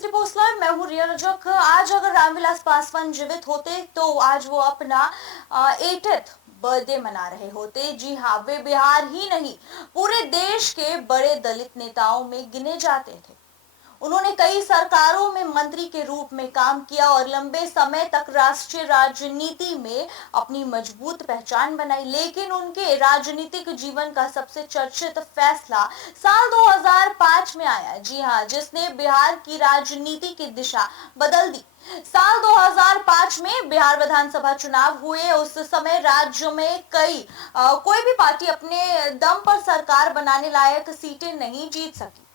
City post live, मैं हूँ रिया रजक। आज अगर रामविलास पासवान जीवित होते तो आज वो अपना 80th बर्थडे मना रहे होते। जी हाँ, वे बिहार ही नहीं पूरे देश के बड़े दलित नेताओं में गिने जाते थे। उन्होंने कई सरकारों में मंत्री के रूप में काम किया और लंबे समय तक राष्ट्रीय राजनीति में अपनी मजबूत पहचान बनाई। लेकिन उनके राजनीतिक जीवन का सबसे चर्चित फैसला साल 2005 में आया, जी हाँ, जिसने बिहार की राजनीति की दिशा बदल दी। साल 2005 में बिहार विधानसभा चुनाव हुए। उस समय राज्य में कोई भी पार्टी अपने दम पर सरकार बनाने लायक सीटें नहीं जीत सकी।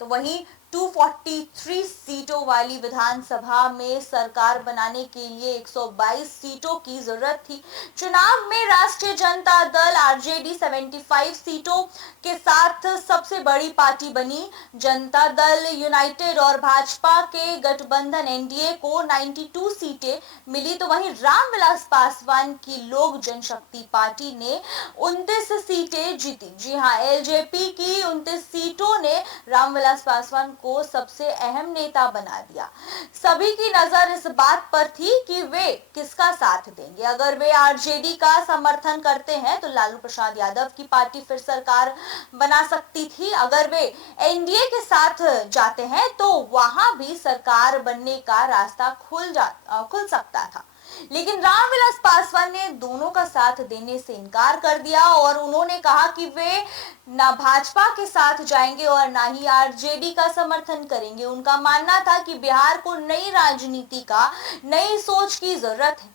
तो वहीं 243 सीटों वाली विधानसभा में सरकार बनाने के लिए 122 सीटों की जरूरत थी। चुनाव में राष्ट्रीय जनता दल आरजेडी 75 सीटों के साथ सबसे बड़ी पार्टी बनी। जनता दल यूनाइटेड और भाजपा के गठबंधन एनडीए को 92 सीटें मिली। तो वहीं रामविलास पासवान की लोक जनशक्ति पार्टी ने 29 सीटें जीती। जी हाँ, एलजेपी की 29 सीटों ने रामविलास पासवान को सबसे अहम नेता बना दिया। सभी की नजर इस बात पर थी कि वे किसका साथ देंगे। अगर वे आरजेडी का समर्थन करते हैं तो लालू प्रसाद यादव की पार्टी फिर सरकार बना सकती थी। अगर वे एनडीए के साथ जाते हैं तो वहां भी सरकार बनने का रास्ता खुल सकता था। लेकिन रामविलास पासवान ने दोनों का साथ देने से इनकार कर दिया और उन्होंने कहा कि वे ना भाजपा के साथ जाएंगे और ना ही आरजेडी का समर्थन करेंगे। उनका मानना था कि बिहार को नई राजनीति का, नई सोच की जरूरत है।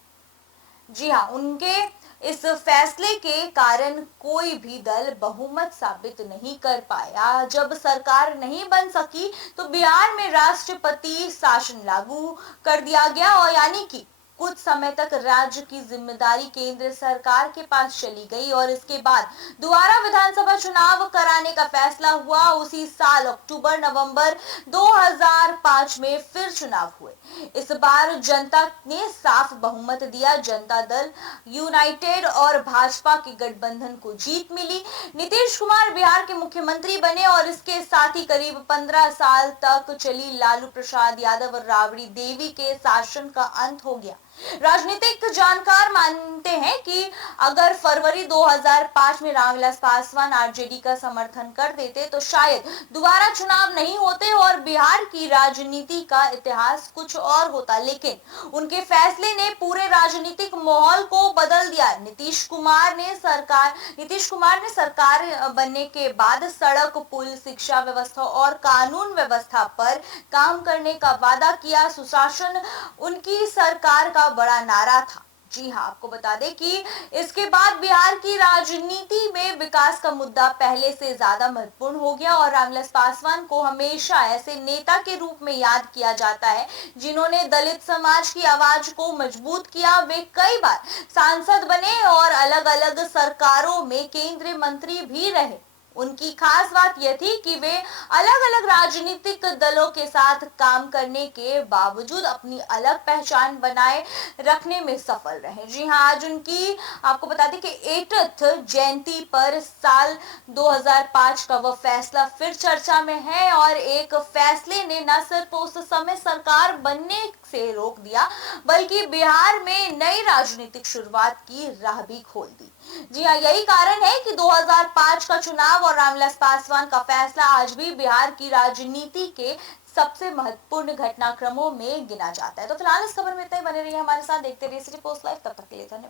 जी हाँ, उनके इस फैसले के कारण कोई भी दल बहुमत साबित नहीं कर पाया। जब सरकार नहीं बन सकी तो बिहार में राष्ट्रपति शासन लागू कर दिया गया और यानी कि कुछ समय तक राज्य की जिम्मेदारी केंद्र सरकार के पास चली गई और इसके बाद दोबारा विधानसभा चुनाव कराने का फैसला हुआ। उसी साल अक्टूबर नवंबर 2005 में फिर चुनाव हुए। इस बार जनता ने साफ बहुमत दिया। जनता दल यूनाइटेड और भाजपा के गठबंधन को जीत मिली। नीतीश कुमार बिहार के मुख्यमंत्री बने और इसके साथ ही करीब 15 साल तक चली लालू प्रसाद यादव और राबड़ी देवी के शासन का अंत हो गया। राजनीतिक जानकार मानते हैं कि अगर फरवरी 2005 में रामविलास पासवान आरजेडी का समर्थन कर देते तो शायद दोबारा चुनाव नहीं होते और बिहार की राजनीति का इतिहास कुछ और होता। लेकिन उनके फैसले ने पूरे राजनीतिक माहौल को बदल दिया। नीतीश कुमार ने सरकार बनने के बाद सड़क, पुल, शिक्षा व्यवस्था और कानून व्यवस्था पर काम करने का वादा किया। सुशासन उनकी सरकार का बड़ा नारा था। जी हाँ, आपको बता दें कि इसके बाद बिहार की राजनीति में विकास का मुद्दा पहले से ज्यादा महत्वपूर्ण हो गया और रामविलास पासवान को हमेशा ऐसे नेता के रूप में याद किया जाता है जिन्होंने दलित समाज की आवाज को मजबूत किया। वे कई बार सांसद बने और अलग अलग सरकारों में केंद्रीय मंत्री भी रहे। उनकी खास बात यह थी कि वे अलग अलग राजनीतिक दलों के साथ काम करने के बावजूद अपनी अलग पहचान बनाए रखने में सफल रहे। जी हाँ, आज उनकी आपको बता दें कि 80th जयंती पर साल 2005 का वह फैसला फिर चर्चा में है और एक फैसले ने न सिर्फ उस समय सरकार बनने से रोक दिया बल्कि बिहार में नई राजनीतिक शुरुआत की राह भी खोल दी। जी हाँ, यही कारण है कि 2005 का चुनाव और रामविलास पासवान का फैसला आज भी बिहार की राजनीति के सबसे महत्वपूर्ण घटनाक्रमों में गिना जाता है। तो फिलहाल इस खबर में इतना ही। बने रहिए हमारे साथ, देखते रहिए सिटी पोस्ट लाइव। तब तक के लिए धन्यवाद।